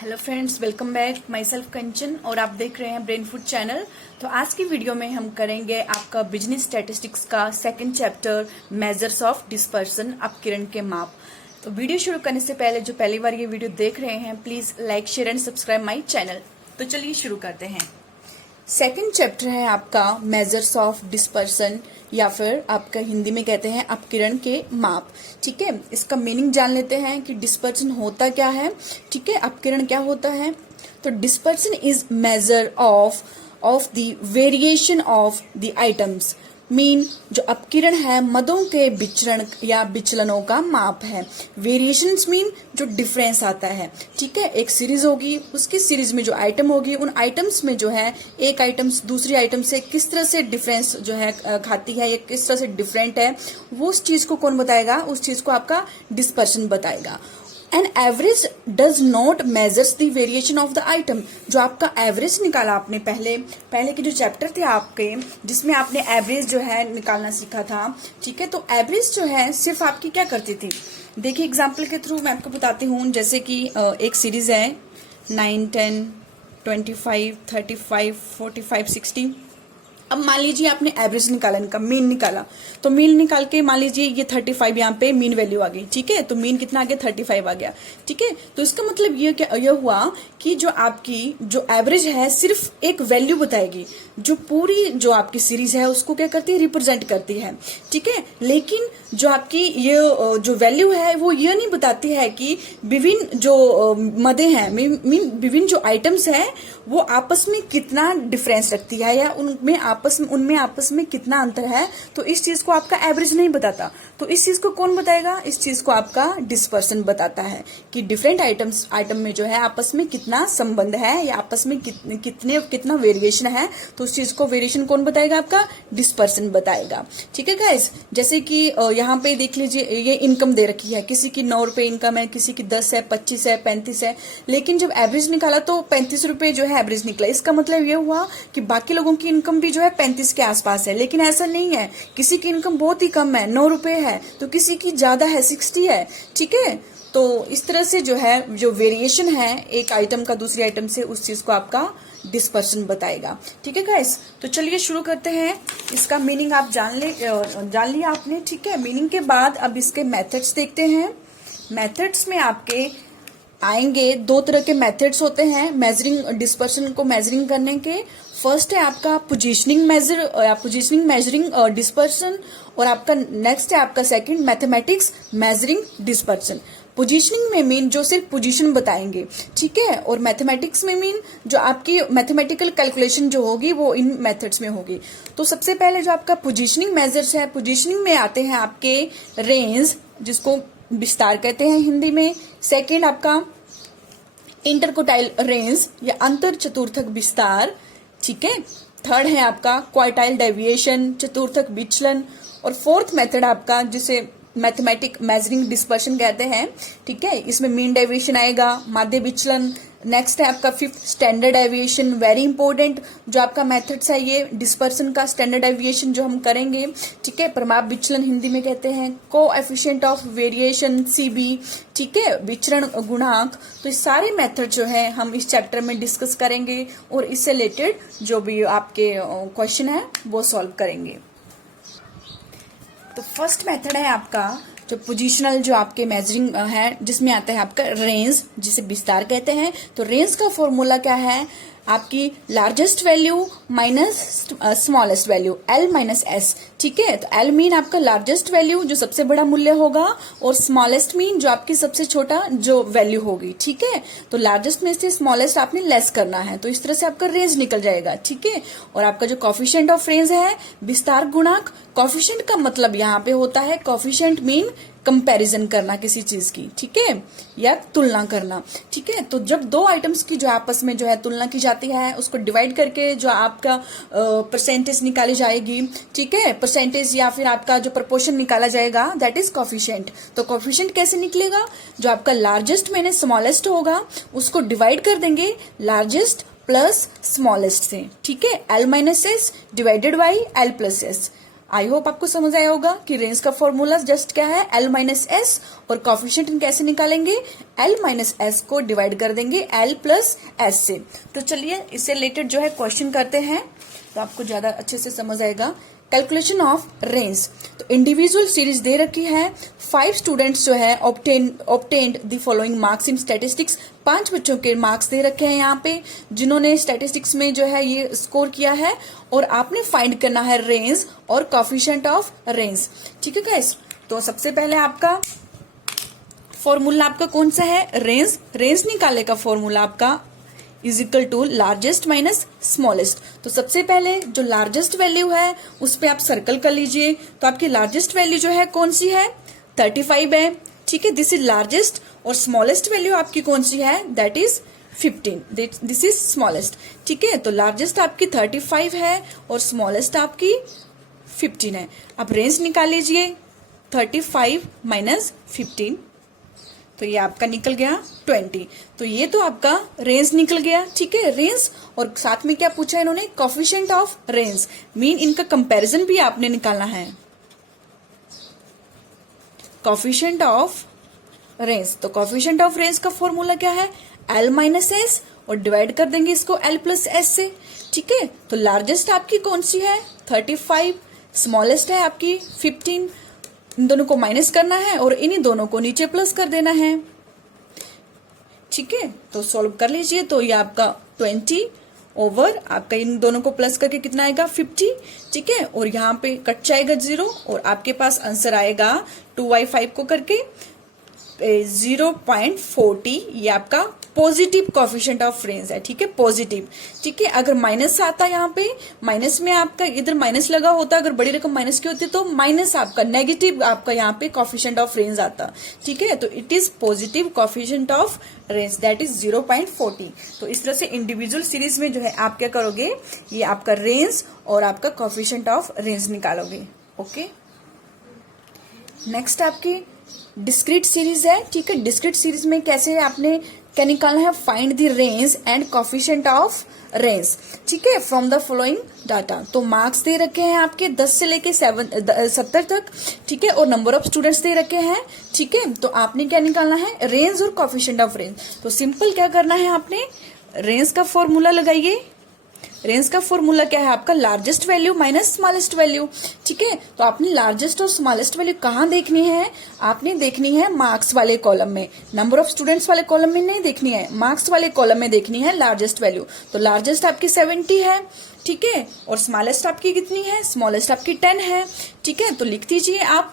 Hello friends, welcome back. Myself Kanchan और आप देख रहे हैं ब्रेन फूड चैनल। तो आज की वीडियो में हम करेंगे आपका बिजनेस स्टैटिस्टिक्स का second chapter measures of dispersion, अपकिरण के माप। तो वीडियो शुरू करने से पहले जो पहली बार ये वीडियो देख रहे हैं, please like share and subscribe my channel. तो चलिए शुरू करते हैं। सेकंड चैप्टर है आपका मेजर्स ऑफ डिस्पर्सन, या फिर आपका हिंदी में कहते हैं अपकिरण के माप। ठीक है, इसका मीनिंग जान लेते हैं कि डिस्पर्सन होता क्या है। ठीक है, अपकिरण क्या होता है। तो dispersion is measure of the variation of the items. Mean जो अपकिरण है मदों के विचरण या विचलनों का माप है। वेरिएशंस मीन जो डिफरेंस आता है। ठीक है, एक सीरीज होगी, उसकी सीरीज में जो आइटम होगी, उन आइटम्स में जो है एक आइटम्स दूसरी आइटम से किस तरह से डिफरेंस जो है खाती है या किस तरह से डिफरेंट है, वो उस चीज को कौन बताएगा, उस चीज को आपका डिस्पर्सन बताएगा। An average does not measures the variation of the item. जो आपका एवरेज निकाला आपने पहले के जो चैप्टर थे आपके, जिसमें आपने एवरेज जो है निकालना सीखा था। ठीक है, तो एवरेज जो है सिर्फ आपकी क्या करती थी, देखिए एग्जाम्पल के थ्रू मैं आपको बताती हूँ। जैसे कि एक सीरीज है 9, 10, 25, 35, 45, 60। अब मान लीजिए आपने एवरेज निकाला, इनका मीन निकाला, तो मीन निकाल के मान लीजिए ये 35 यहाँ पे मीन वैल्यू आ गई। ठीक है, तो मीन कितना आ गया, 35 आ गया। ठीक है, तो इसका मतलब ये हुआ कि जो आपकी जो एवरेज है सिर्फ एक वैल्यू बताएगी, जो पूरी जो आपकी सीरीज है उसको क्या करती है, रिप्रेजेंट करती है। ठीक है, लेकिन जो आपकी ये जो वैल्यू है वो ये नहीं बताती है कि विभिन्न जो मदे हैं, मीन विभिन्न जो आइटम्स है वो आपस में कितना डिफरेंस रखती है या उनमें आपस में कितना अंतर है। तो इस चीज को आपका एवरेज नहीं बताता। तो इस चीज को कौन बताएगा, इस चीज को आपका डिस्पर्सन बताता है कि डिफरेंट आइटम में जो है आपस में कितना संबंध है या आपस में कितना वेरिएशन है। तो उस चीज को वेरिएशन कौन बताएगा, आपका डिस्पर्सन बताएगा। ठीक है गाइस, जैसे कि यहाँ पे देख लीजिए ये इनकम दे रखी है, किसी की 9 रुपए इनकम है, किसी की 10 है, 25 है, 35 है, लेकिन जब एवरेज निकाला तो 35 रुपए जो है एवरेज निकला। इसका मतलब ये हुआ कि बाकी लोगों की इनकम भी जो है 35 के आसपास है, लेकिन ऐसा नहीं है। किसी की इनकम बहुत ही कम है, 9 रुपए है, तो किसी की ज्यादा है, 60 है। ठीक है, तो इस तरह से जो है जो वेरिएशन है एक आइटम का दूसरी आइटम से, उस चीज को आपका डिस्पर्सन बताएगा। ठीक है गाइस, तो चलिए शुरू करते हैं। इसका मीनिंग आप जान लिया आपने। ठीक है, मीनिंग के बाद अब इसके मेथड्स देखते हैं। मेथड्स में आपके आएंगे दो तरह के मेथड्स होते हैं मेजरिंग डिस्पर्सन को मेजरिंग करने के। फर्स्ट है आपका पोजीशनिंग मेजरिंग डिस्पर्सन, और आपका नेक्स्ट है आपका second mathematics measuring dispersion. Positioning में मीन जो सिर्फ पोजीशन बताएंगे। ठीक है, और मैथमेटिक्स में मीन जो आपकी मैथमेटिकल कैलकुलेशन जो होगी वो इन मेथड्स में होगी। तो सबसे पहले जो आपका पोजीशनिंग मेजर्स है, पोजीशनिंग में आते हैं आपके रेंज, जिसको विस्तार कहते हैं हिंदी में। सेकंड आपका इंटरकोटाइल रेंज या अंतर चतुर्थक विस्तार। ठीक है, थर्ड है आपका क्वार्टाइल डेविएशन, चतुर्थक विचलन, और फोर्थ मेथड आपका जिसे मैथमेटिक मेजरिंग डिस्पर्शन कहते हैं। ठीक है, इसमें मीन डेविएशन आएगा, माध्य विचलन। नेक्स्ट है आपका fifth standard deviation, very important जो आपका मेथड्स है ये डिस्पर्सन का। स्टैंडर्ड डेविएशन जो हम करेंगे। ठीक है, प्रमाप विचलन हिंदी में कहते हैं, कोएफिशिएंट ऑफ वेरिएशन सीबी। ठीक है, विचरण गुणांक। तो ये सारे मेथड जो है हम इस चैप्टर में डिस्कस करेंगे और इससे रिलेटेड जो भी आपके क्वेश्चन है वो सॉल्व करेंगे। तो फर्स्ट मेथड है आपका जो पोजीशनल जो आपके मेजरिंग है, जिसमें आता है आपका रेंज, जिसे विस्तार कहते हैं। तो रेंज का फॉर्मूला क्या है, आपकी largest value minus smallest value, L minus S। ठीक है, तो L मीन आपका लार्जेस्ट वैल्यू जो सबसे बड़ा मूल्य होगा, और स्मॉलेस्ट मीन जो आपकी सबसे छोटा जो वैल्यू होगी। ठीक है, तो लार्जेस्ट में से स्मॉलेस्ट आपने लेस करना है, तो इस तरह से आपका रेंज निकल जाएगा। ठीक है, और आपका जो कोफिशिएंट ऑफ रेंज है विस्तार गुणांक। कोफिशिएंट का मतलब यहाँ पे होता है, कोफिशिएंट मीन कंपैरिजन करना किसी चीज की। ठीक है, या तुलना करना। ठीक है, तो जब दो आइटम्स की जो आपस में जो है तुलना की जाती है, उसको डिवाइड करके जो आपका परसेंटेज निकाली जाएगी। ठीक है, परसेंटेज या फिर आपका जो प्रपोर्शन निकाला जाएगा, दैट इज कोफिशिएंट। तो कोफिशिएंट कैसे निकलेगा, जो आपका लार्जेस्ट मैंने स्मॉलेस्ट होगा उसको डिवाइड कर देंगे लार्जेस्ट प्लस स्मॉलेस्ट से। ठीक है, L minus S divided by L plus S। I hope आपको समझ आया होगा कि रेंज का फॉर्मूला जस्ट क्या है, L माइनस एस, और कोफिशिएंट कैसे निकालेंगे, L माइनस एस को डिवाइड कर देंगे L प्लस एस से। तो चलिए इससे रिलेटेड जो है क्वेश्चन करते हैं, तो आपको ज्यादा अच्छे से समझ आएगा। कैलकुलेशन ऑफ रेंज, तो इंडिविजुअल सीरीज दे रखी है। 5 स्टूडेंट्स जो है obtained the following marks in statistics, 5 बच्चों के मार्क्स दे रखे हैं यहाँ पे, जिन्होंने स्टैटिस्टिक्स में जो है ये स्कोर किया है, और आपने फाइंड करना है रेंज और कोफिशिएंट ऑफ रेंज। ठीक है गाइस, तो सबसे पहले आपका फॉर्मूला आपका कौन सा है, रेंज निकालने का फॉर्मूला आपका is equal to largest minus smallest. तो सबसे पहले जो लार्जेस्ट वैल्यू है उस पे आप सर्कल कर लीजिए। तो आपकी लार्जेस्ट वैल्यू जो है कौन सी है, 35 है। ठीक है, दिस इज लार्जेस्ट, और स्मॉलेस्ट वैल्यू आपकी कौन सी है, that is 15, this is smallest. ठीक है, तो लार्जेस्ट आपकी 35 है और स्मॉलेस्ट आपकी 15 है। आप रेंज निकाल लीजिए, 35 माइनस 15, तो ये आपका निकल गया 20। तो ये तो आपका रेंज निकल गया। ठीक है, रेंज, और साथ में क्या पूछा है इन्होंने, कोफिशिएंट ऑफ रेंज, मीन इनका कंपैरिजन भी आपने निकालना है, कोफिशिएंट ऑफ रेंज। तो कोफिशिएंट ऑफ रेंज का फॉर्मूला क्या है, L माइनस एस, और डिवाइड कर देंगे इसको L प्लस एस से। ठीक है, तो लार्जेस्ट आपकी कौन सी है, 35, स्मॉलेस्ट है आपकी 15, इन दोनों को माइनस करना है और इन्हीं दोनों को नीचे प्लस कर देना है। ठीक है, तो सॉल्व कर लीजिए। तो ये आपका 20 ओवर आपका इन दोनों को प्लस करके कितना आएगा, 50। ठीक है, और यहाँ पे कट जाएगा 0, और आपके पास आंसर आएगा 2/5 को करके 0.40। ये आपका पॉजिटिव कोफिशिएंट ऑफ रेंज है। ठीक है, पॉजिटिव। ठीक है, अगर माइनस आता है यहाँ पे, माइनस में आपका इधर माइनस लगा होता, अगर बड़ी रकम माइनस की होती तो माइनस आपका नेगेटिव आपका यहाँ पे कोफिशिएंट ऑफ रेंज आता। ठीक है, तो it is positive coefficient of range, that is 0.40। तो इस तरह से इंडिविजुअल सीरीज में जो है आप क्या करोगे, ये आपका रेंज और आपका कोफिशिएंट ऑफ रेंज निकालोगे। ओके, नेक्स्ट आपकी डिस्क्रीट सीरीज है। ठीक है, डिस्क्रीट सीरीज में कैसे आपने क्या निकालना है, find the range and coefficient of range. ठीक है, फ्रॉम द फॉलोइंग डाटा। तो मार्क्स दे रखे हैं आपके 10 से लेके 70 तक। ठीक है, और नंबर ऑफ स्टूडेंट्स दे रखे हैं। ठीक है, तो आपने क्या निकालना है, रेंज और कोफिशिएंट ऑफ रेंज। तो सिंपल क्या करना है, आपने रेंज का फॉर्मूला लगाइए। रेंज का फॉर्मूला क्या है आपका, largest value minus smallest value. ठीक है, तो आपने लार्जेस्ट और स्मॉलेस्ट वैल्यू कहाँ देखनी है, आपने देखनी है मार्क्स वाले कॉलम में, नंबर ऑफ स्टूडेंट्स वाले कॉलम में नहीं देखनी है, मार्क्स वाले कॉलम में देखनी है लार्जेस्ट वैल्यू। तो लार्जेस्ट आपकी 70 है। ठीक है, और स्मॉलेस्ट आपकी कितनी है, स्मॉलेस्ट आपकी 10 है। ठीक है, तो लिख दीजिए आप,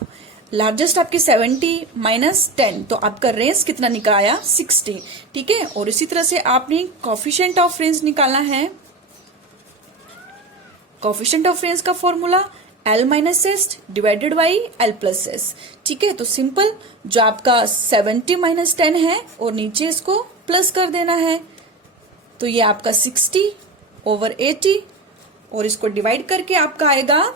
लार्जेस्ट आपकी 70 माइनस 10, तो आपका रेंज कितना निकल आया, 60। ठीक है, और इसी तरह से आपने कोफिशिएंट ऑफ रेंज निकालना है। कोफिशिएंट ऑफ रेंज का formula L minus S divided by L plus S. ठीक है, तो सिंपल जो आपका 70 माइनस 10 है और नीचे इसको प्लस कर देना है, तो ये आपका 60 ओवर 80, और इसको डिवाइड करके आपका आएगा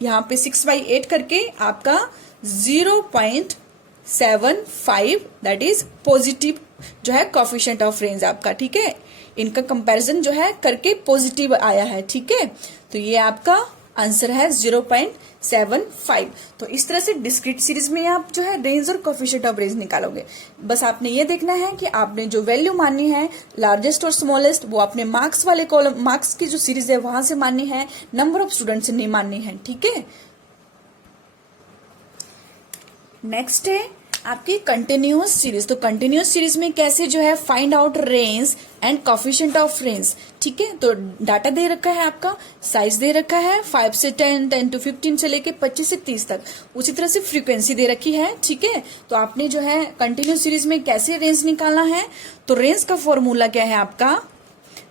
यहाँ पे 6/8 करके आपका 0.75, दैट इज पॉजिटिव जो है कोफिशिएंट ऑफ रेंज आपका। ठीक है, इनका कंपैरिजन जो है करके पॉजिटिव आया है। ठीक है, तो ये आपका आंसर है 0.75। तो इस तरह से डिस्क्रीट सीरीज में आप जो है रेंज और कोफिशिएंट ऑफ रेंज निकालोगे। बस आपने ये देखना है कि आपने जो वैल्यू माननी है लार्जेस्ट और स्मॉलेस्ट, वो आपने मार्क्स वाले कॉलम, मार्क्स की जो सीरीज है वहां से माननी है, नंबर ऑफ स्टूडेंट से नहीं माननी है। ठीक है, नेक्स्ट है आपकी कंटिन्यूअस सीरीज। तो कंटिन्यूअस सीरीज में कैसे जो है find out range and coefficient of range. ठीक है, तो डाटा दे रखा है आपका, साइज दे रखा है 5 से 10, 10 to 15 से लेके 25 से 30 तक। उसी तरह से फ्रीक्वेंसी दे रखी है। ठीक है, तो आपने जो है कंटिन्यूअस सीरीज में कैसे रेंज निकालना है, तो रेंज का फॉर्मूला क्या है आपका,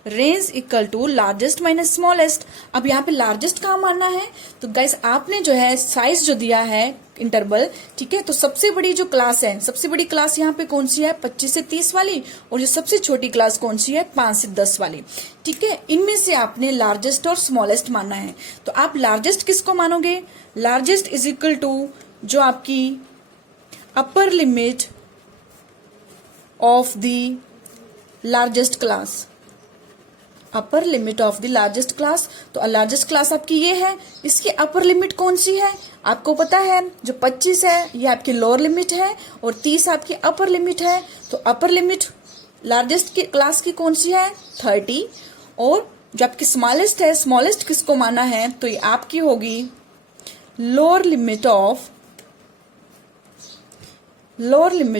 range equal to largest minus smallest. अब यहाँ पे लार्जेस्ट कहाँ मानना है, तो गाइस आपने जो है साइज जो दिया है इंटरवल। ठीक है, तो सबसे बड़ी जो क्लास है, सबसे बड़ी क्लास यहाँ पे कौन सी है, 25 से 30 वाली, और जो सबसे छोटी क्लास कौन सी है, 5 से 10 वाली। ठीक है, इनमें से आपने लार्जेस्ट और स्मॉलेस्ट मानना है। तो आप लार्जेस्ट किसको मानोगे, लार्जेस्ट इज इक्वल टू जो आपकी upper limit of the largest class, upper limit of the largest class. तो लार्जेस्ट क्लास आपकी ये है, इसकी अपर लिमिट कौन सी है आपको पता है, जो 25 है ये आपकी लोअर लिमिट है और 30 आपकी अपर लिमिट है। तो अपर लिमिट लार्जेस्ट की क्लास की कौन सी है 30, और जो आपकी स्मॉलेस्ट है, स्मॉलेस्ट किसको माना है, तो ये आपकी होगी lower limit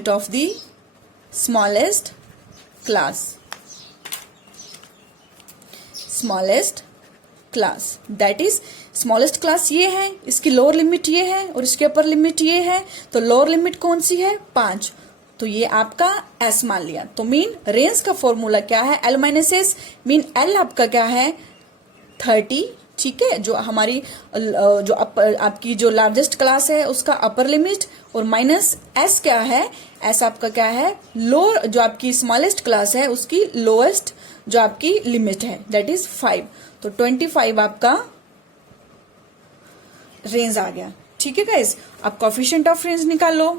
of the smallest class that is smallest class ये है, इसकी लोअर लिमिट ये है और इसकी अपर लिमिट ये है। तो लोअर लिमिट कौन सी है 5, तो ये आपका एस मान लिया। तो मीन रेंज का फॉर्मूला क्या है L minus S, mean L आपका क्या है 30, ठीक है, जो हमारी जो आपकी जो लार्जेस्ट क्लास है उसका अपर लिमिट, और माइनस एस क्या है, एस आपका क्या है लोअर, जो आपकी स्मॉलेस्ट क्लास है उसकी लोएस्ट जो आपकी लिमिट है दैट इज 5। तो 25 आपका रेंज आ गया, ठीक है गाइस। अब कोफिशिएंट ऑफ रेंज निकाल लो।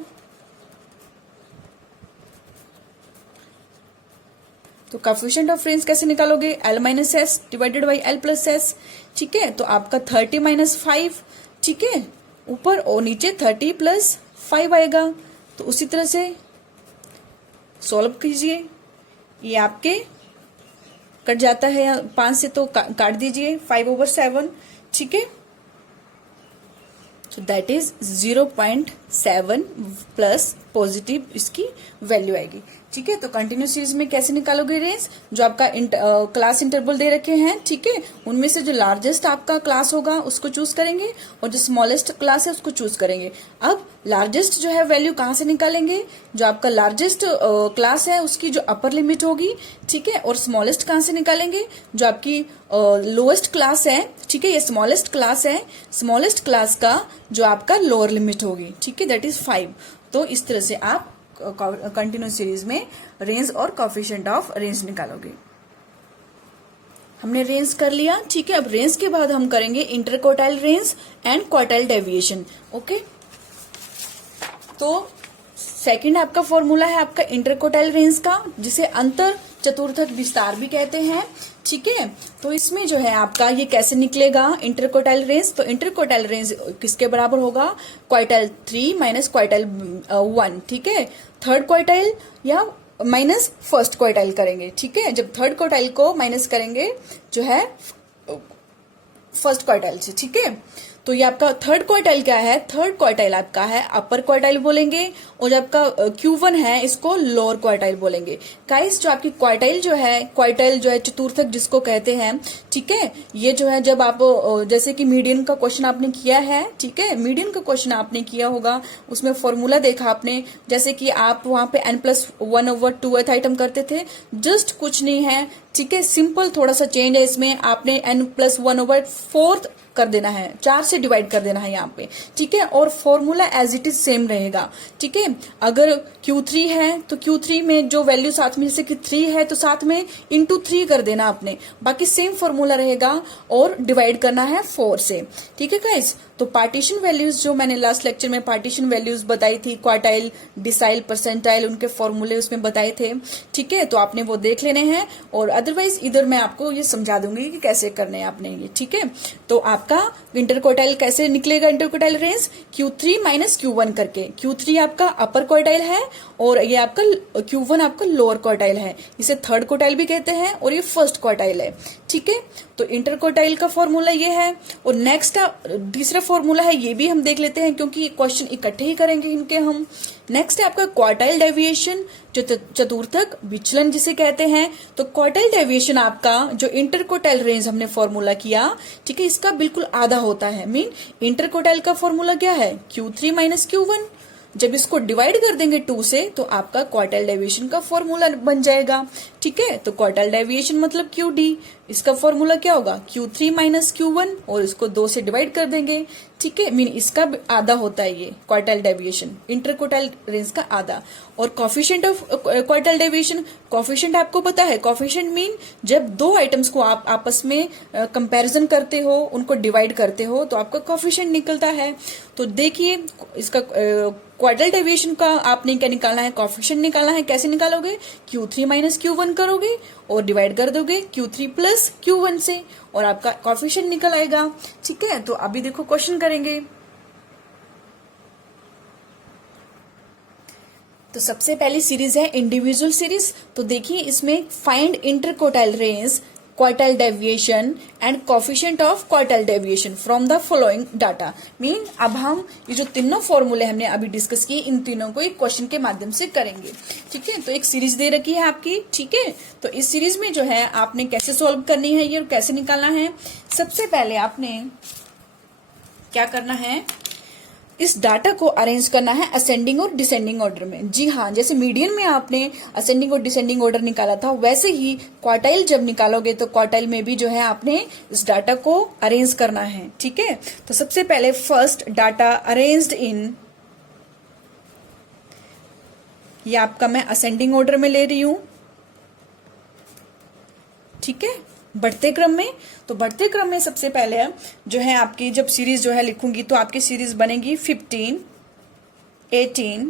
तो कोफिशिएंट ऑफ रेंज कैसे निकालोगे, L minus S divided by L plus S, ठीक है। तो आपका 30 माइनस 5, ठीक है, ऊपर और नीचे 30 प्लस 5 आएगा। तो उसी तरह से सॉल्व कीजिए, ये आपके कट जाता है 5 से, तो काट दीजिए 5/7, ठीक है। तो दैट इज 0.7 प्लस पॉजिटिव इसकी वैल्यू आएगी, ठीक है। तो कंटिन्यूस सीरीज में कैसे निकालोगे रेंज, जो आपका क्लास इंटरवल दे रखे हैं, ठीक है, उनमें से जो लार्जेस्ट आपका क्लास होगा उसको चूज करेंगे और जो स्मॉलेस्ट क्लास है उसको चूज करेंगे। अब लार्जेस्ट जो है वैल्यू कहाँ से निकालेंगे, जो आपका लार्जेस्ट क्लास है उसकी जो अपर लिमिट होगी, ठीक है, और स्मॉलेस्ट कहाँ से निकालेंगे, जो आपकी लोएस्ट क्लास है, ठीक है, ये स्मॉलेस्ट क्लास है, स्मॉलेस्ट क्लास का जो आपका लोअर लिमिट होगी, ठीक है, दैट इज 5। तो इस तरह से आप कंटिन्यूस सीरीज में रेंज और कोफिशिएंट ऑफ रेंज निकालोगे। हमने रेंज कर लिया, ठीक है। अब रेंज के बाद हम करेंगे interquartile range and quartile deviation, okay. तो सेकंड आपका फॉर्मूला है आपका इंटरक्वार्टाइल रेंज का, जिसे अंतर चतुर्थक विस्तार भी कहते हैं, ठीक है। तो इसमें जो है आपका ये कैसे निकलेगा इंटरक्वार्टाइल रेंज, तो इंटरक्वार्टाइल रेंज किसके बराबर होगा, क्वार्टाइल 3 माइनस क्वार्टाइल 1, ठीक है, थर्ड क्वार्टाइल या माइनस फर्स्ट क्वार्टाइल करेंगे, ठीक है। जब थर्ड क्वार्टाइल को माइनस करेंगे जो है फर्स्ट क्वार्टाइल से, ठीक है। तो ये आपका थर्ड क्वार्टाइल क्या है, थर्ड क्वार्टाइल आपका है अपर क्वार्टाइल बोलेंगे, और जो आपका Q1 है इसको लोअर क्वार्टाइल बोलेंगे। गाइस जो आपकी क्वार्टाइल जो है चतुर्थक जिसको कहते हैं, ठीक है, ये जो है जब आप जैसे कि मीडियन का क्वेश्चन आपने किया है, ठीक है, मीडियन का क्वेश्चन आपने किया होगा, उसमें फॉर्मूला देखा आपने, जैसे कि आप वहां पे n+1/2th आइटम करते थे, जस्ट कुछ नहीं है, ठीक है, सिंपल थोड़ा सा चेंज है इसमें, आपने n+1/4 कर देना है, 4 से डिवाइड कर देना है यहाँ पे, ठीक है, और formula as it is same रहेगा, ठीक है। अगर Q3 है तो Q3 में जो वैल्यू साथ में, जैसे कि 3 है तो साथ में इंटू 3 कर देना आपने, बाकी सेम फॉर्मूला रहेगा, और डिवाइड करना है 4 से, ठीक है गाइस। तो पार्टीशन वैल्यूज जो मैंने लास्ट लेक्चर में पार्टीशन वैल्यूज बताई थी, क्वार्टाइल, डिसाइल, परसेंटाइल, उनके फॉर्मूले उसमें बताए थे, ठीक है, तो आपने वो देख लेने हैं, और अदरवाइज इधर मैं आपको ये समझा दूंगी कि कैसे करने हैं आपने ये, ठीक है। तो आपका इंटरक्वार्टाइल कैसे निकलेगा, interquartile range Q3 minus Q1 करके, Q3 आपका अपर क्वार्टाइल है और ये आपका Q1 आपका लोअर क्वार्टाइल है, इसे थर्ड क्वार्टाइल भी कहते हैं और ये फर्स्ट क्वार्टाइल है, ठीक है। तो इंटरक्वार्टाइल का फॉर्मूला ये है, और नेक्स्ट तीसरा फॉर्मूला है, ये भी हम देख लेते हैं क्योंकि क्वेश्चन इकट्ठे ही करेंगे इनके हम। नेक्स्ट है आपका क्वार्टाइल डेविएशन, जो चतुर्थक विचलन जिसे कहते हैं। तो क्वार्टाइल डेविएशन आपका जो इंटरक्वार्टाइल रेंज हमने फॉर्मूला किया, ठीक है, इसका बिल्कुल आधा होता है। मीन इंटरक्वार्टाइल का फॉर्मूला क्या है, Q3 माइनस Q1, जब इसको डिवाइड कर देंगे 2 से तो आपका क्वार्टाइल डेविएशन का फॉर्मूला बन जाएगा, ठीक है। तो क्वार्टाइल डेविएशन मतलब QD, इसका फॉर्मूला क्या होगा, Q3 माइनस Q1, और इसको 2 से डिवाइड कर देंगे, ठीक है। मीन इसका आधा होता है ये क्वार्टाइल डेविएशन, इंटरक्वार्टाइल रेंज का आधा। और coefficient of quartile deviation, coefficient आपको पता है, कोफिशिएंट मीन जब दो आइटम्स को आप आपस में कंपैरिजन करते हो, उनको डिवाइड करते हो, तो आपका कोफिशिएंट निकलता है। तो देखिए इसका क्वार्टाइल डेविएशन का आपने क्या निकालना है, कोएफिशिएंट निकालना है। कैसे निकालोगे, Q3 माइनस Q1 करोगे और डिवाइड कर दोगे Q3 प्लस Q1 से और आपका कोएफिशिएंट निकल आएगा। ठीक है, तो अभी देखो क्वेश्चन करेंगे। तो सबसे पहली सीरीज है इंडिविजुअल सीरीज। तो देखिए इसमें find interquartile range, quartile deviation and coefficient of quartile deviation from the following data. Mean अब हम ये जो तीनों फॉर्मूले हमने अभी डिस्कस किए, इन तीनों को एक क्वेश्चन के माध्यम से करेंगे। ठीक है, तो एक सीरीज दे रखी है आपकी। ठीक है, तो इस सीरीज में जो है आपने कैसे सॉल्व करनी है ये और कैसे निकालना है। सबसे पहले आपने क्या करना है, इस डाटा को अरेंज करना है असेंडिंग और डिसेंडिंग ऑर्डर में। जी हाँ, जैसे मीडियन में आपने असेंडिंग और डिसेंडिंग ऑर्डर निकाला था, वैसे ही क्वार्टाइल जब निकालोगे तो क्वार्टाइल में भी जो है आपने इस डाटा को अरेंज करना है। ठीक है, तो सबसे पहले फर्स्ट डाटा अरेंज्ड इन, ये आपका मैं असेंडिंग ऑर्डर में ले रही हूं। ठीक है, बढ़ते क्रम में। तो बढ़ते क्रम में सबसे पहले जो है आपकी जब सीरीज जो है लिखूंगी तो आपकी सीरीज बनेगी 15, 18,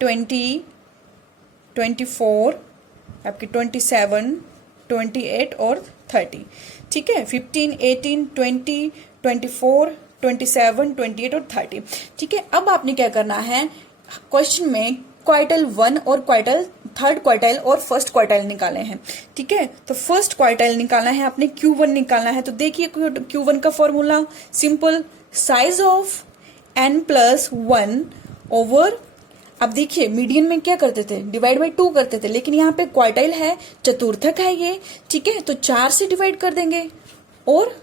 20, 24, आपकी 27, 28 और 30। ठीक है, 15, 18, 20, 24, 27, 28 और 30। ठीक है, अब आपने क्या करना है, क्वेश्चन में क्वार्टाइल 1 और क्वार्टाइल थर्ड क्वार्टाइल और फर्स्ट क्वार्टाइल निकाले हैं। ठीक है, तो फर्स्ट क्वार्टाइल निकालना है आपने, Q1 निकालना है। तो देखिए Q1 का formula simple, size of n+1 over, अब देखिए मीडियन में क्या करते थे, डिवाइड बाई 2 करते थे, लेकिन यहाँ पे क्वार्टाइल है, चतुर्थक है ये। ठीक है, तो 4 से डिवाइड कर देंगे और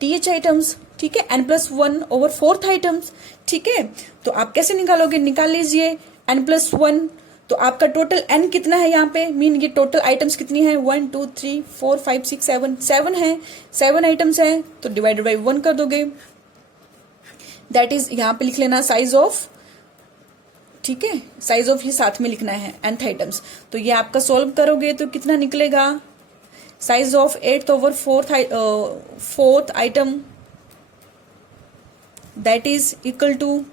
TH आइटम्स। ठीक है, n+1 ओवर 4th आइटम्स। ठीक है, तो आप कैसे निकालोगे, निकाल लीजिए n+1। तो आपका टोटल n कितना है यहाँ पे, मीन ये टोटल आइटम्स कितनी है, 1 2 3 4 5 6 7 है, 7 आइटम्स है। तो डिवाइडेड बाई 1 कर दोगे, दैट इज यहाँ पे लिख लेना साइज ऑफ। ठीक है, साइज ऑफ ये साथ में लिखना है, nth आइटम्स। तो ये आपका सोल्व करोगे तो कितना निकलेगा, size of 8th over 4th item, that is equal to,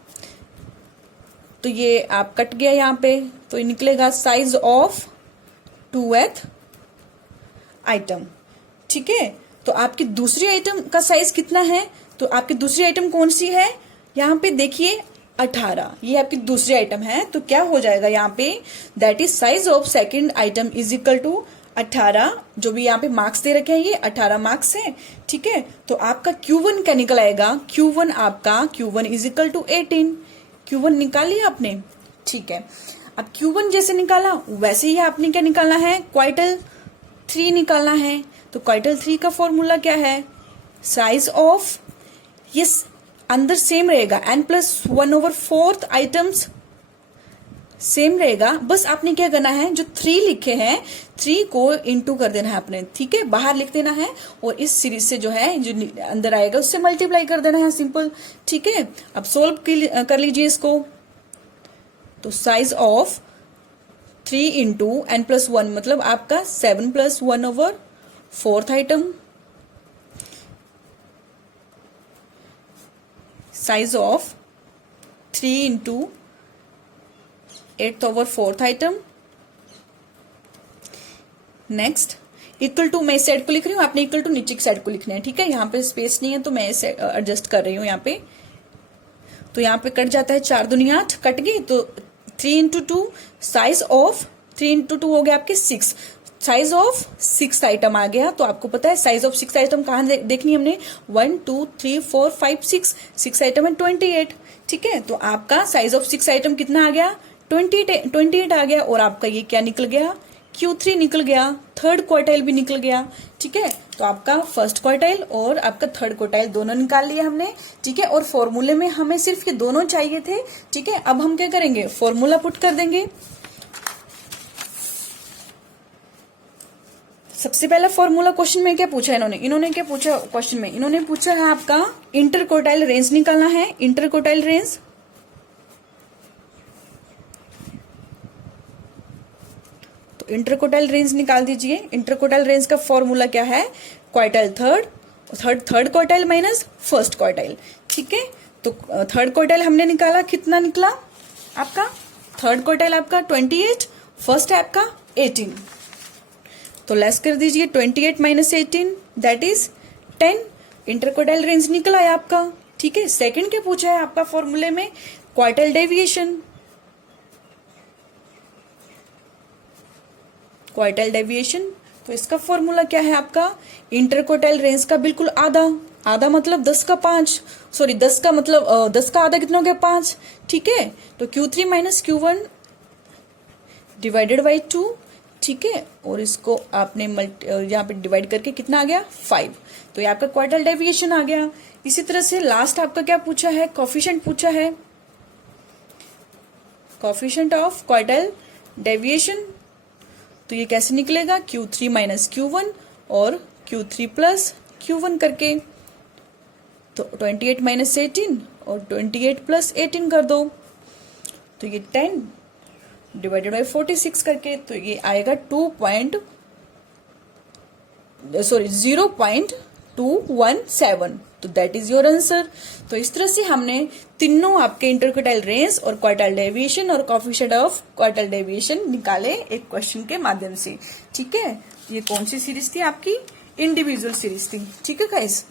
तो ये आप कट गया यहाँ पे, तो ये निकलेगा साइज ऑफ 2th आइटम। ठीक है, तो आपकी दूसरी आइटम का साइज कितना है, तो आपकी दूसरी आइटम कौन सी है, यहाँ पे देखिए 18, ये आपकी दूसरी आइटम है। तो क्या हो जाएगा यहाँ पे, that is size of second item is equal to 18, जो भी यहाँ पे मार्क्स दे रखे हैं ये 18 मार्क्स है। ठीक है, तो आपका Q1 क्या निकल आएगा, Q1 आपका Q1 is equal to 18। Q1 निकाल लिया आपने। ठीक है, अब Q1 जैसे निकाला वैसे ही आपने क्या निकालना है, क्वार्टाइल 3 निकालना है। तो क्वार्टाइल 3 का फॉर्मूला क्या है, साइज ऑफ, ये अंदर सेम रहेगा, n+1 over 4th items same रहेगा, बस आपने क्या करना है, जो 3 लिखे हैं 3 को इंटू कर देना है आपने। ठीक है, बाहर लिख देना है और इस सीरीज से जो है जो अंदर आएगा उससे मल्टीप्लाई कर देना है, सिंपल। ठीक है, अब सोल्व कर लीजिए इसको। तो साइज ऑफ 3 इंटू n+1 मतलब आपका 7+1 over 4th item, size of 3 into 8th over 4th item. Next equal to, मैं इस साइड को लिख रही हूँ, आपने इक्वल टू नीचे की साइड को लिखना है। ठीक है, यहाँ पे स्पेस नहीं है तो मैं इसे एडजस्ट कर रही हूँ यहाँ पे। तो यहाँ पे कट जाता है, 4 दूनी 8 कट गई, तो 3 इंटू 2, साइज ऑफ 3 इंटू 2 हो गया आपके 6, साइज ऑफ 6th आइटम आ गया। तो आपको पता है साइज ऑफ 6th आइटम कहाँ देखनी हमने, 1 2 3 4 5 6 आइटम है 28। ठीक है, तो आपका साइज ऑफ 6 आइटम कितना आ गया, 28 आ गया। और आपका ये क्या निकल गया, Q3 निकल गया, थर्ड क्वार्टाइल भी निकल गया। ठीक है, तो आपका फर्स्ट क्वार्टाइल और आपका थर्ड क्वार्टाइल दोनों निकाल लिया हमने। ठीक है, और फॉर्मूले में हमें सिर्फ ये दोनों चाहिए थे। ठीक है, अब हम क्या करेंगे, फॉर्मूला पुट कर देंगे। सबसे पहला फॉर्मूला क्वेश्चन में क्या पूछा इन्होंने क्या पूछा क्वेश्चन में, इन्होंने पूछा है आपका इंटरक्वार्टाइल रेंज निकालना है, इंटरक्वार्टाइल रेंज। इंटरक्वार्टाइल रेंज निकाल दीजिए। इंटरक्वार्टाइल रेंज का फॉर्मूला क्या है, quartile third quartile minus first quartile. ठीक है, तो थर्ड क्वार्टाइल हमने निकाला, कितना निकला आपका, थर्ड क्वार्टाइल आपका 28, फर्स्ट है आपका 18। तो लेस कर दीजिए 28 minus 18 that is 10। Interquartile range निकल आया आपका। ठीक है, सेकंड क्या पूछा है आपका फॉर्मूले में, क्वार्टाइल डेविएशन। क्वार्टाइल डेविएशन, तो इसका फॉर्मूला क्या है आपका, इंटरक्वार्टाइल रेंज का बिल्कुल आधा। आधा मतलब 10 का 5, सॉरी 10 का मतलब 10 का आधा कितना हो गया 5। ठीक है, तो Q3 minus Q1 divided by 2। ठीक है, और इसको आपने यहाँ पे डिवाइड करके कितना आ गया 5। तो ये आपका क्वार्टाइल डेविएशन आ गया। इसी तरह से लास्ट आपका क्या पूछा है, कोफिशिएंट पूछा है, कोफिशिएंट ऑफ क्वार्टाइल डेविएशन। तो ये कैसे निकलेगा, Q3 माइनस Q1 और Q3 प्लस Q1 करके। तो 28 माइनस 18 और 28 प्लस 18 कर दो, तो ये 10 डिवाइडेड बाई 46 करके, तो ये आएगा 0.217। तो दैट इज योर आंसर। तो इस तरह से हमने तीनों आपके इंटरक्वार्टाइल रेंज और क्वार्टाइल डेविएशन और कोफिशिएंट ऑफ क्वार्टाइल डेविएशन निकाले एक क्वेश्चन के माध्यम से। ठीक है, ये कौन सी सीरीज थी आपकी, इंडिविजुअल सीरीज थी। ठीक है गाइस,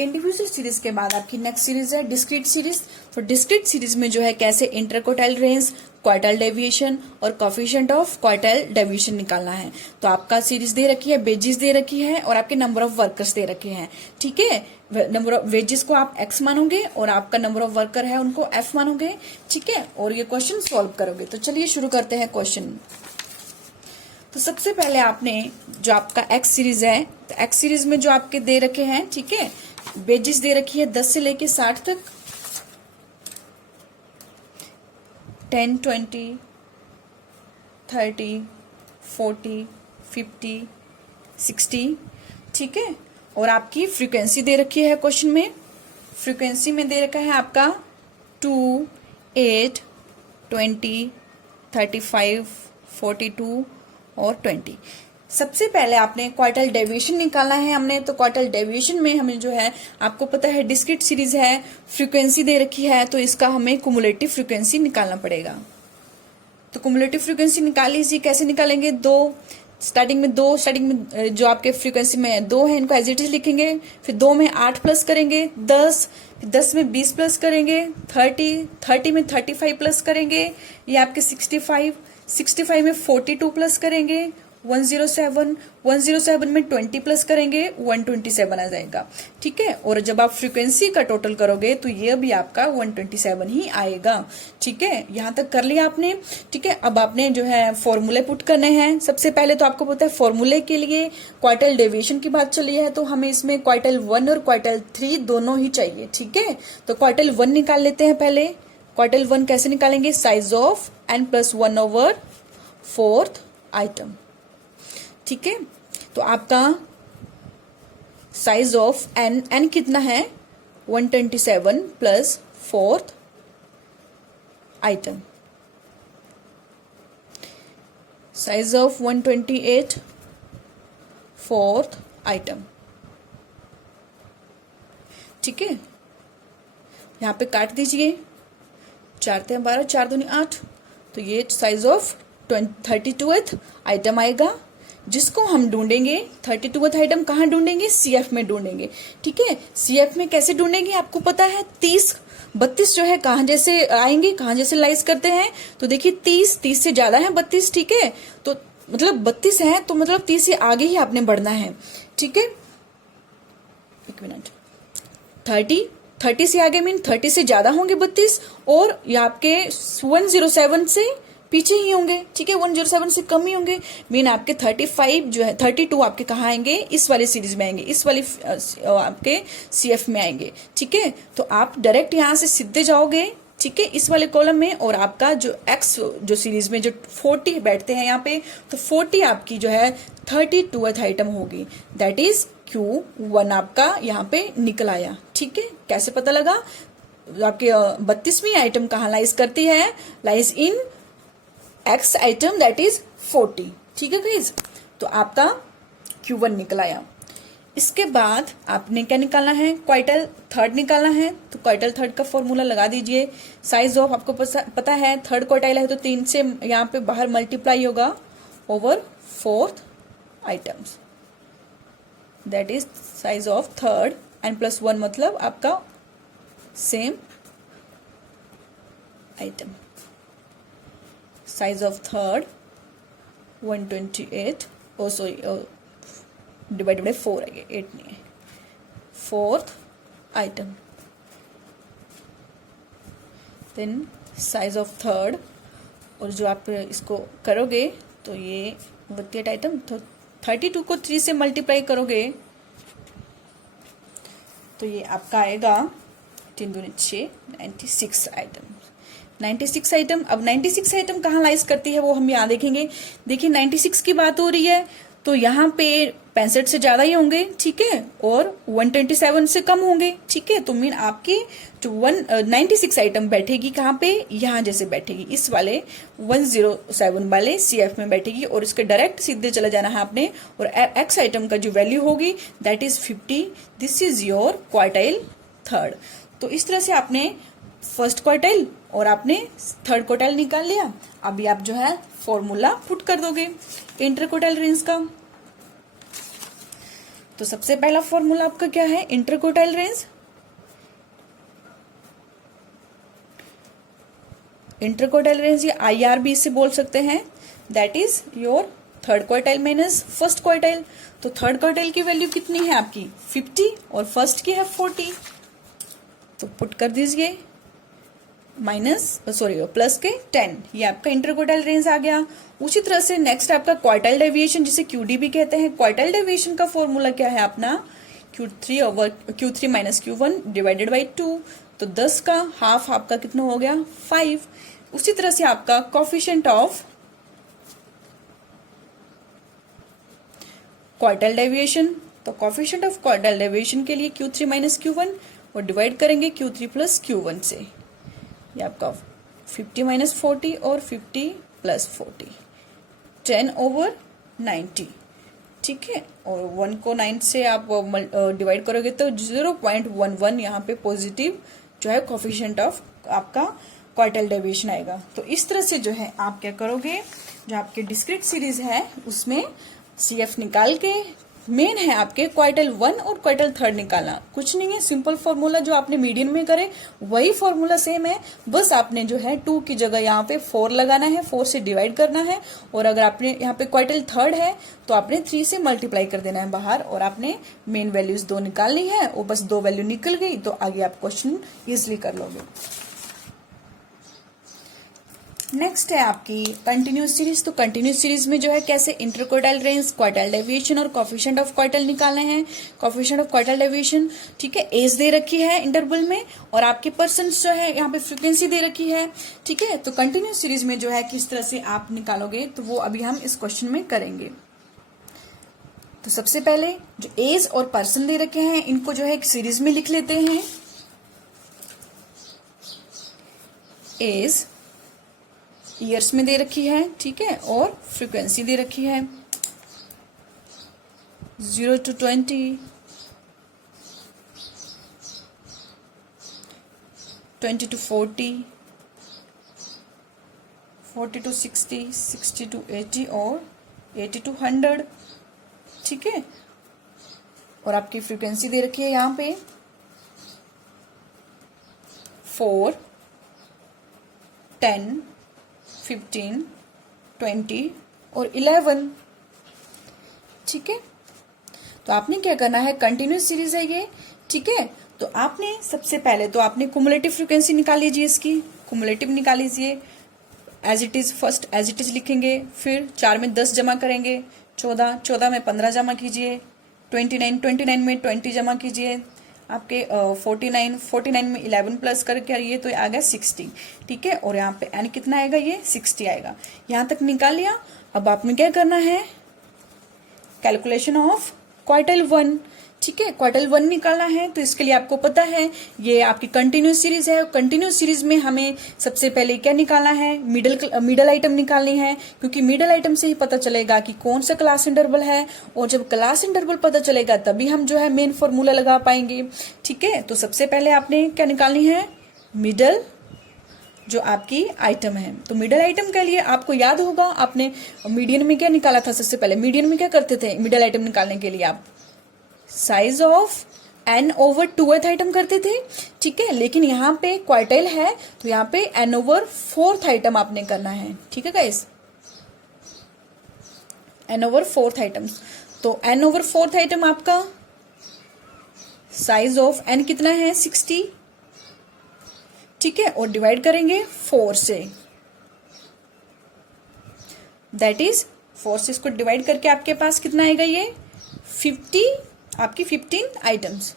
इंडिविजुअल सीरीज के बाद आपकी नेक्स्ट सीरीज है डिस्क्रीट सीरीज। तो डिस्क्रीट सीरीज में जो है कैसे इंटरक्वार्टाइल रेंज, क्वार्टाइल डेविएशन और कोफिशिएंट ऑफ क्वार्टाइल डेविएशन निकालना है। तो आपका सीरीज दे रखी है, वेजेस दे रखी है और आपके नंबर ऑफ वर्कर्स दे रखे हैं। ठीक है, नंबर ऑफ वेजेस को आप x मानोगे और आपका नंबर ऑफ वर्कर है उनको f मानोगे। ठीक है, और ये क्वेश्चन सॉल्व करोगे। तो चलिए शुरू करते हैं क्वेश्चन। तो सबसे पहले आपने जो आपका x सीरीज है, तो x सीरीज में जो आपके दे रखे हैं, ठीक है, वेजेस दे रखी है 10 से लेके 60 तक, 10, 20, 30, 40, 50, 60। ठीक है, और आपकी फ्रीक्वेंसी दे रखी है क्वेश्चन में। फ्रीक्वेंसी में दे रखा है आपका 2, 8, 20, 35, 42 और 20। सबसे पहले आपने क्वार्टाइल डेविएशन निकालना है हमने। तो क्वार्टाइल डेविएशन में हमें जो है, आपको पता है डिस्क्रीट सीरीज है, फ्रीक्वेंसी दे रखी है, तो इसका हमें कुमुलेटिव फ्रीक्वेंसी निकालना पड़ेगा। तो कुमुलेटिव फ्रीक्वेंसी निकाल लीजिए। कैसे निकालेंगे, स्टार्टिंग में जो आपके फ्रीक्वेंसी में 2 है, इनको एज इट इज लिखेंगे। फिर 2 में 8 प्लस करेंगे 10, फिर 10 में 20 प्लस करेंगे 30 में 35 प्लस करेंगे, ये आपके 65 में 42 प्लस करेंगे 107 में 20 प्लस करेंगे 127 आ जाएगा। ठीक है, और जब आप फ्रीक्वेंसी का टोटल करोगे तो ये भी आपका 127 ही आएगा। ठीक है, यहां तक कर लिया आपने। ठीक है, अब आपने जो है फॉर्मूले पुट करने हैं। सबसे पहले तो आपको पता है फॉर्मूले के लिए क्वार्टाइल डेविएशन की बात चली है, तो हमें इसमें क्वार्टाइल 1 और क्वार्टाइल 3 दोनों ही चाहिए। ठीक है, तो क्वार्टाइल 1 निकाल लेते हैं पहले। क्वार्टाइल 1 कैसे निकालेंगे, साइज ऑफ n+1/4 आइटम। ठीक है, तो आपका साइज ऑफ n कितना है, 127 plus 4th item. Size of 128 4th item. ठीक है, यहां पे काट दीजिए, 4 × 12, 4 दूनी 8, तो ये साइज ऑफ 32th आइटम आएगा, जिसको हम ढूंढेंगे। 32th आइटम कहाँ ढूंढेंगे, CF में ढूंढेंगे। ठीक है, CF में कैसे ढूंढेंगे, आपको पता है 30, 32 जो है कहाँ जैसे आएंगे, कहाँ जैसे लाइज करते हैं। तो देखिए 30 से ज्यादा है 32। ठीक है, तो मतलब 32 है, तो मतलब 30 से आगे ही आपने बढ़ना है। ठीक है, एक मिनट, 30 से आगे मीन 30 से ज्यादा होंगे 32, और ये आपके 107 से पीछे ही होंगे। ठीक है, 107 से कम ही होंगे, मीन आपके 35 जो है 32 आपके कहाँ आएंगे, इस वाली सीरीज में आएंगे, इस वाली आपके CF में आएंगे। ठीक है, तो आप डायरेक्ट यहाँ से सीधे जाओगे। ठीक है, इस वाले कॉलम में, और आपका जो X जो सीरीज में जो 40 बैठते हैं यहाँ पे, तो 40 आपकी जो है 32th आइटम होगी। दैट इज Q1 आपका यहाँ पे निकल आया। ठीक है, कैसे पता लगा, आपके 32वीं आइटम कहाँ लाइज करती है, lies in X item that is 40। ठीक है गाइज, तो आपका Q1 निकल आया। इसके बाद आपने क्या निकालना है, क्वार्टाइल थर्ड निकालना है। तो क्वार्टाइल थर्ड का फॉर्मूला लगा दीजिए। साइज ऑफ आपको पता है, थर्ड क्वार्टाइल है तो 3 से यहाँ पे बाहर मल्टीप्लाई होगा over fourth items, that is size of third and plus 1 मतलब आपका same item. Size of third 128, oh sorry divided by 4 है, 8 नहीं है, fourth item. Then size of third, और जो आप इसको करोगे तो ये 32 आइटम, तो 32 को 3 से मल्टीप्लाई करोगे तो ये आपका आएगा 3 दूनी 6, 96 आइटम। 96 आइटम। अब 96 आइटम कहाँ लाइज करती है वो हम यहाँ देखेंगे। देखिए 96 की बात हो रही है तो यहाँ पे 65 से ज्यादा ही होंगे, ठीक है, और 127 से कम होंगे, ठीक है। तो मीन आपकी जो 96 आइटम बैठेगी कहाँ पे, यहाँ जैसे बैठेगी, इस वाले 107 वाले CF में बैठेगी, और इसके डायरेक्ट सीधे चले जाना है आपने, और एक्स आइटम का जो वैल्यू होगी that is 50। This is your quartile third. तो इस तरह से आपने फर्स्ट क्वार्टाइल और आपने थर्ड क्वार्टाइल निकाल लिया। अभी आप जो है फॉर्मूला पुट कर दोगे इंटर क्वार्टाइल रेंज का। तो सबसे पहला फॉर्मूला आपका क्या है, inter quartile range. Inter quartile range ये IRB से बोल सकते हैं, that is your third quartile minus first quartile. तो थर्ड क्वार्टाइल की वैल्यू कितनी है आपकी 50 और फर्स्ट की है 40, तो पुट कर दीजिए माइनस सॉरी प्लस के 10, ये आपका इंटर क्वार्टाइल रेंज आ गया। उसी तरह से नेक्स्ट आपका क्वार्टाइल डेविएशन जिसे QD भी कहते हैं। क्वार्टाइल डेविएशन का फॉर्मूला क्या है अपना, Q3 minus Q1 divided by 2। तो 10 का हाफ आपका कितना हो गया 5। उसी तरह से आपका कोफिशिएंट ऑफ क्वार्टाइल डेविएशन, तो कोफिशिएंट ऑफ क्वार्टाइल डेविएशन के लिए Q3 माइनस Q1 और डिवाइड करेंगे Q3 प्लस Q1 से। ये आपका 50 माइनस 40 और 50 प्लस 40, 10 ओवर 90, ठीक है। और 1 को 9 से आप डिवाइड करोगे तो 0.11 यहाँ पे पॉजिटिव जो है कोफिशिएंट ऑफ आपका क्वार्टाइल डेविएशन आएगा। तो इस तरह से जो है आप क्या करोगे, जो आपके डिस्क्रीट सीरीज है उसमें CF निकाल के मेन है आपके क्वार्टाइल 1 और क्वार्टाइल थर्ड निकालना। कुछ नहीं है, सिंपल फॉर्मूला जो आपने मीडियन में करे वही फॉर्मूला सेम है, बस आपने जो है 2 की जगह यहाँ पे 4 लगाना है, 4 से डिवाइड करना है, और अगर आपने यहाँ पे क्वार्टाइल थर्ड है तो आपने 3 से मल्टीप्लाई कर देना है बाहर, और आपने मेन वैल्यूज 2 निकालनी है, और बस 2 वैल्यू निकल गई तो आगे आप क्वेश्चन इजिली कर लोगे। नेक्स्ट है आपकी कंटिन्यूस सीरीज। तो कंटिन्यूस सीरीज में जो है कैसे inter quartile range, quartile deviation और कोफिशिएंट ऑफ क्वार्टाइल निकालने हैं। कोफिशिएंट ऑफ क्वार्टाइल डेविएशन, ठीक है, एज दे रखी है इंटरवल में, और आपके पर्सन्स जो है यहाँ पे फ्रीक्वेंसी दे रखी है, ठीक है। तो कंटिन्यूस सीरीज में जो है किस तरह से आप निकालोगे तो वो अभी हम इस क्वेश्चन में करेंगे। तो सबसे पहले जो एज और पर्सन दे रखे हैं इनको जो है एक सीरीज में लिख लेते हैं। एज ईयर्स में दे रखी है, ठीक है, और फ्रीक्वेंसी दे रखी है 0 to 20, 20 to 40, 40 to 60, 60 to 80 और 80 to 100, ठीक है। और आपकी फ्रीक्वेंसी दे रखी है यहाँ पे 4, 10, 15, 20 और 11, ठीक है। तो आपने क्या करना है, कंटिन्यूस सीरीज है ये, ठीक है। तो आपने सबसे पहले तो आपने कुमुलेटिव फ्रीक्वेंसी निकाल लीजिए, इसकी कुमुलेटिव निकाल लीजिए। As it is first as it is लिखेंगे, फिर 4 में 10 जमा करेंगे, 14, 14 में 15 जमा कीजिए, 29, 29 में 20 जमा कीजिए, आपके 49, 49 में 11 प्लस करके ये तो आ गया 60, ठीक है। और यहाँ पे एन कितना आएगा, ये 60 आएगा। यहाँ तक निकाल लिया। अब आपने क्या करना है, कैलकुलेशन ऑफ क्वार्टाइल 1, ठीक है। क्वार्टाइल 1 निकालना है तो इसके लिए आपको पता है ये आपकी कंटिन्यूस सीरीज है। कंटिन्यूस सीरीज में हमें सबसे पहले क्या निकालना है, मिडल आइटम निकालनी है, क्योंकि मिडल आइटम से ही पता चलेगा कि कौन सा क्लास इंटरवल है, और जब क्लास इंटरवल पता चलेगा तभी हम जो है मेन फॉर्मूला लगा पाएंगे। ठीक है, तो सबसे पहले आपने क्या निकालनी है, मिडल जो आपकी आइटम है। तो मिडल आइटम के लिए आपको याद होगा आपने मीडियन में क्या निकाला था, सबसे पहले मीडियन में क्या करते थे, मिडल आइटम निकालने के लिए आप साइज ऑफ n/2th आइटम करते थे। ठीक है, लेकिन यहाँ पे क्वार्टाइल है तो यहाँ पे n/4th आइटम आपने करना है। ठीक है गाइस, n/4th आइटम्स। तो n/4th आइटम आपका साइज ऑफ n कितना है, 60। ठीक है, और डिवाइड करेंगे 4 से, दैट इज 4 से इसको डिवाइड करके आपके पास कितना आएगा, ये 50, आपकी 15 आइटम्स।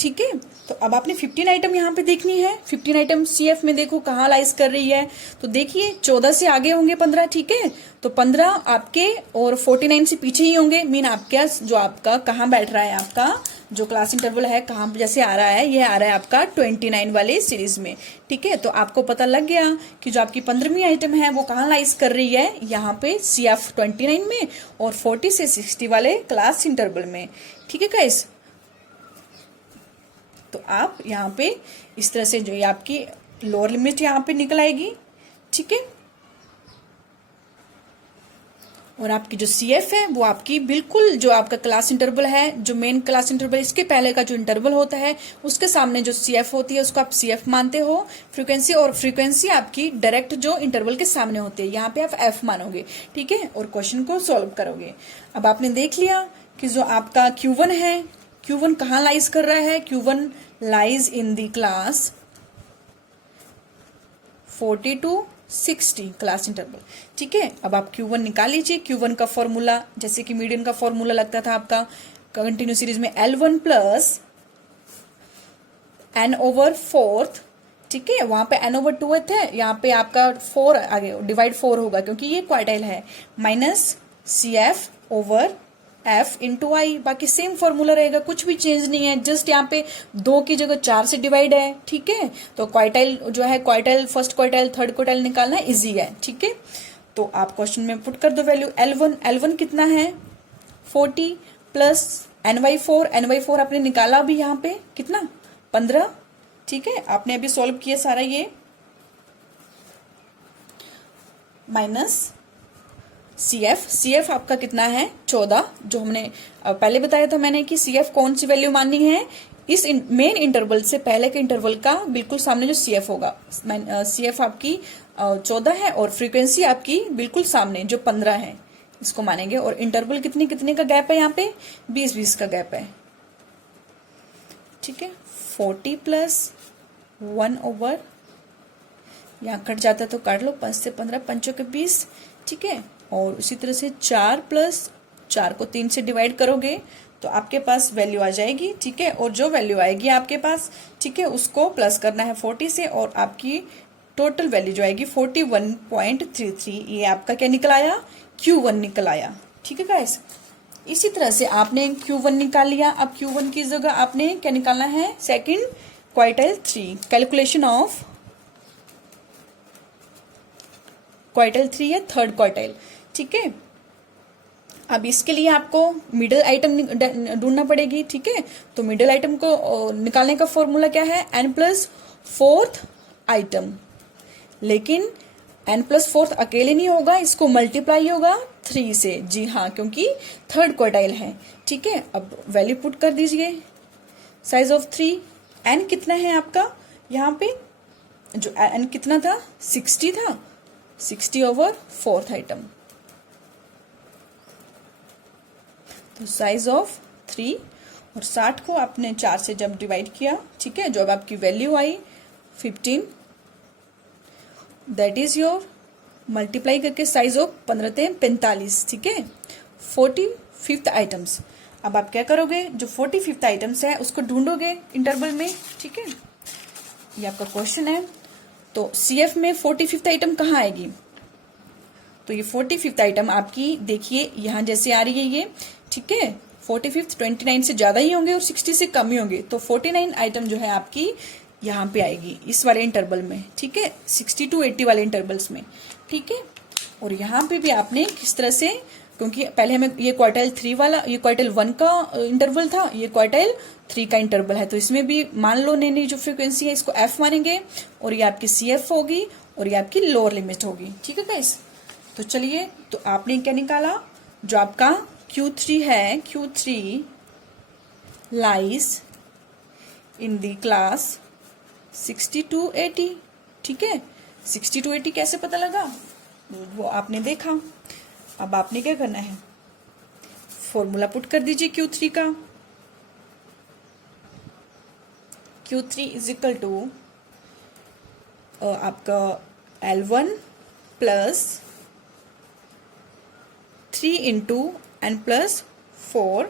ठीक है, तो अब आपने 15 आइटम यहाँ पे देखनी है। 15 आइटम CF में देखो कहाँ लाइज कर रही है, तो देखिए 14 से आगे होंगे 15। ठीक है, तो 15 आपके और 49 से पीछे ही होंगे, मीन आपका जो आपका कहाँ बैठ रहा है, आपका जो क्लास इंटरवल है कहाँ जैसे आ रहा है, ये आ रहा है आपका 29 वाले सीरीज में। ठीक है, तो आपको पता लग गया कि जो आपकी 15वीं आइटम है वो कहाँ लाइज कर रही है, यहाँ पे CF 29 में और 40 से 60 वाले क्लास इंटरवल में। ठीक है गाइस, तो आप यहाँ पे इस तरह से जो ये आपकी लोअर लिमिट यहाँ पे निकल आएगी। ठीक है, और आपकी जो CF है वो आपकी बिल्कुल जो आपका क्लास इंटरवल है, जो मेन क्लास इंटरवल इसके पहले का जो इंटरवल होता है उसके सामने जो CF होती है उसको आप CF मानते हो फ्रीक्वेंसी, और फ्रीक्वेंसी आपकी डायरेक्ट जो इंटरवल के सामने होती है यहाँ पे आप F मानोगे। ठीक है, और क्वेश्चन को सॉल्व करोगे। अब आपने देख लिया कि जो आपका Q1 है, Q1 कहाँ लाइज कर रहा है, Q1 lies in the class 40 to 60 class interval. ठीक है, अब आप Q1 निकाल लीजिए। Q1 का फॉर्मूला जैसे कि मीडियन का फॉर्मूला लगता था आपका कंटिन्यू सीरीज में L1 प्लस n/4th। ठीक है, वहां पे n/2th है, यहाँ पे आपका 4 आगे डिवाइड 4 होगा क्योंकि ये क्वार्टाइल है, minus CF over F into I। बाकी सेम फॉर्मूला रहेगा, कुछ भी चेंज नहीं है, जस्ट यहाँ पे 2 की जगह 4 से डिवाइड है। ठीक है, तो क्वार्टाइल जो है, quartile first quartile third quartile निकालना इजी है। ठीक है, तो आप क्वेश्चन में पुट कर दो वैल्यू L1 कितना है 40 प्लस n/4 आपने निकाला अभी यहाँ पे कितना 15। ठीक है, आपने अभी सॉल्व किया सारा ये, माइनस CF आपका कितना है 14, जो हमने पहले बताया था मैंने कि CF कौन सी वैल्यू माननी है, इस मेन इंटरवल से पहले के इंटरवल का बिल्कुल सामने जो CF होगा। CF आपकी 14 है और फ्रीक्वेंसी आपकी बिल्कुल सामने जो 15 है, इसको मानेंगे। और इंटरवल कितने का गैप है, यहाँ पे 20 का गैप है। ठीक है, 40 प्लस 1 ओवर, यहाँ कट जाता है तो काट लो, 5 से 15 पंचों के 20। ठीक है, और उसी तरह से 4 प्लस 4 को 3 से डिवाइड करोगे तो आपके पास वैल्यू आ जाएगी। ठीक है, और जो वैल्यू आएगी आपके पास, ठीक है, उसको प्लस करना है 40 से, और आपकी टोटल वैल्यू जो आएगी 41.33। ये आपका क्या निकल आया, Q1 निकल आया। ठीक है गाइस, इसी तरह से आपने Q1 निकाल लिया। अब Q1 की जगह आपने क्या निकालना है, second quartile 3, calculation of quartile 3 या थर्ड क्वार्टाइल। ठीक है, अब इसके लिए आपको मिडिल आइटम ढूंढना पड़ेगी। ठीक है, तो मिडिल आइटम को निकालने का फॉर्मूला क्या है, n+4th आइटम, लेकिन n+4th अकेले नहीं होगा, इसको मल्टीप्लाई होगा 3 से। जी हाँ, क्योंकि थर्ड क्वार्टाइल है। ठीक है, अब वैल्यू पुट कर दीजिए, साइज ऑफ 3, n कितना है आपका यहाँ पे, जो n कितना था 60 था, 60/4th आइटम, तो साइज ऑफ 3, और 60 को आपने 4 से जब डिवाइड किया, ठीक है, जो अब आपकी value I 15, that is your multiply करके साइज ऑफ 15×45। ठीक है, 45th आइटम्स। अब आप क्या करोगे, जो 45th आइटम्स है उसको ढूंढोगे इंटरवल में। ठीक है, ये आपका क्वेश्चन है। तो CF में 45th आइटम कहाँ आएगी, तो ये 45th आइटम आपकी देखिए यहाँ जैसे आ रही है ये। ठीक है, 45 29 से ज्यादा ही होंगे और 60 से कम ही होंगे, तो 49 आइटम जो है आपकी यहाँ पे आएगी इस वाले इंटरवल में, ठीक है, 60 to 80 वाले इंटरवल्स में, ठीक है। और यहाँ पे भी आपने किस तरह से, क्योंकि पहले हमें ये क्वार्टाइल 3 वाला, ये क्वार्टाइल 1 का इंटरवल था, ये क्वार्टाइल 3 का इंटरवल है, तो इसमें भी मान लो नई जो फ्रीक्वेंसी है इसको एफ मानेंगे और ये आपकी CF होगी और ये आपकी लोअर लिमिट होगी, ठीक है गाइस। तो चलिए, तो आपने क्या निकाला, जो आपका Q3 है, Q3 lies in the class 60 to 80, ठीक है। 60 to 80 कैसे पता लगा, वो आपने देखा। अब आपने क्या करना है, फॉर्मूला पुट कर दीजिए Q3 का। Q3 इज इक्वल टू आपका L1 plus 3 into N plus 4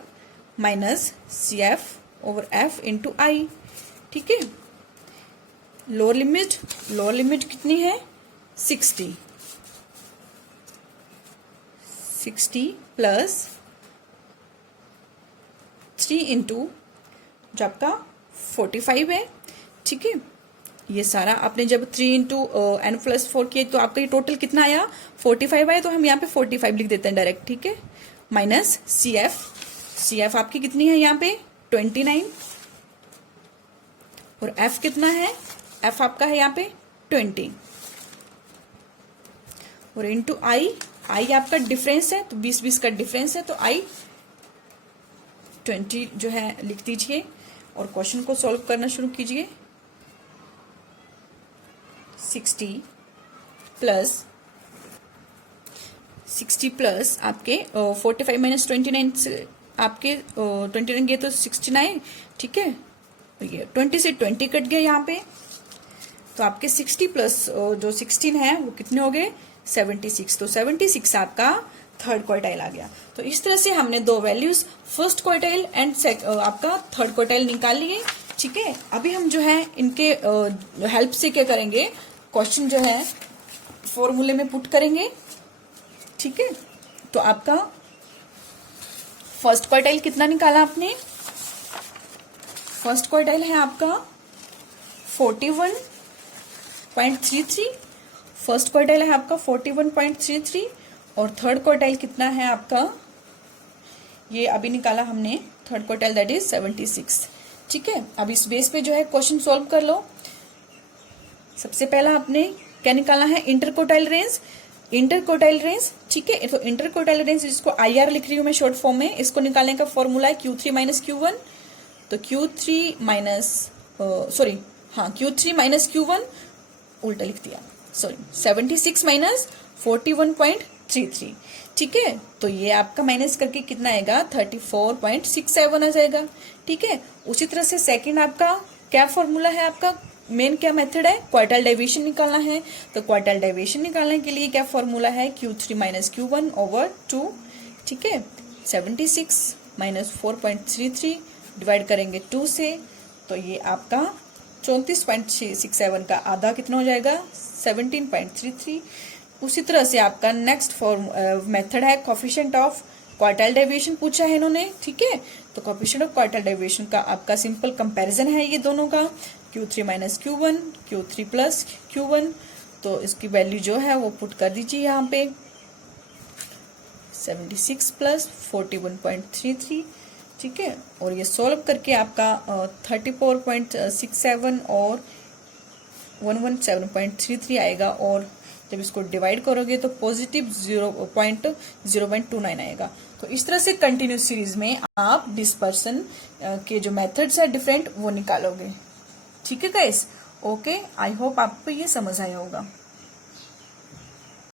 minus CF over F into I, ठीक है। लोअर लिमिट कितनी है, 60 प्लस 3 इंटू जो आपका 45 है, ठीक है। ये सारा आपने जब 3 इंटू N प्लस 4 किए तो आपका ये टोटल कितना आया, 45 आया, तो हम यहाँ पे 45 लिख देते हैं डायरेक्ट, ठीक है। माइनस CF आपकी कितनी है यहाँ पे 29 और F कितना है, F आपका है यहाँ पे 20 और इंटू I आपका डिफरेंस है, तो 20 का डिफरेंस है, तो I 20 जो है लिख दीजिए और क्वेश्चन को सॉल्व करना शुरू कीजिए। 60 प्लस आपके 45 माइनस 29 से आपके 29 गए तो 69, ठीक है। ये 20 से 20 कट गया यहाँ पे, तो आपके 60 प्लस जो 16 है वो कितने हो गए 76, तो 76 आपका थर्ड क्वार्टाइल आ गया। तो इस तरह से हमने दो वैल्यूज फर्स्ट क्वार्टाइल एंड आपका थर्ड क्वार्टाइल निकाल लिए, ठीक है। अभी हम जो है इनके हेल्प से क्या करेंगे, क्वेश्चन जो है फॉर्मूले में पुट करेंगे, ठीक है। तो आपका फर्स्ट क्वार्टाइल कितना निकाला आपने, फर्स्ट क्वार्टाइल है आपका 41.33, फर्स्ट क्वार्टाइल है आपका 41.33 और थर्ड क्वार्टाइल कितना है आपका, ये अभी निकाला हमने थर्ड क्वार्टाइल दैट इज 76, ठीक है। अब इस बेस पे जो है क्वेश्चन सॉल्व कर लो। सबसे पहला आपने क्या निकालना है, इंटरक्वार्टाइल रेंज, ठीक है। तो इंटरक्वार्टाइल रेंज जिसको IR लिख रही हूं मैं शॉर्ट फॉर्म में, इसको निकालने का फॉर्मूला है Q3 माइनस Q1, तो Q3 माइनस Q1 उल्टा लिख दिया, 76 माइनस 41.33, ठीक है। तो ये आपका माइनस करके कितना आएगा 34.67 आ जाएगा, ठीक है। उसी तरह से सेकंड आपका क्या फॉर्मूला है, आपका मेन क्या मेथड है, क्वार्टाइल डेविएशन निकालना है। तो क्वार्टाइल डेविएशन निकालने के लिए क्या फॉर्मूला है, Q3 माइनस Q1 ओवर 2, ठीक है। 76 माइनस 4.33 डिवाइड करेंगे 2 से, तो ये आपका 34.67 का आधा कितना हो जाएगा 17.33। उसी तरह से आपका नेक्स्ट मेथड है कोफिशिएंट ऑफ क्वार्टाइल डेविएशन पूछा है इन्होंने, ठीक है। तो कोफिशिएंट ऑफ क्वार्टाइल डेविएशन का आपका सिंपल कंपैरिजन है ये दोनों का, Q3 minus Q1, Q3 plus Q1, तो इसकी वैल्यू जो है वो पुट कर दीजिए यहाँ पे 76 प्लस 41.33, ठीक है। और ये सॉल्व करके आपका 34.67 और 117.33 आएगा, और जब इसको डिवाइड करोगे तो पॉजिटिव 0.29 आएगा। तो इस तरह से कंटिन्यूस सीरीज में आप डिस्पर्सन के जो मेथड्स है डिफरेंट वो निकालोगे, ठीक है गाइस। ओके, आई होप आपको ये समझ आया होगा।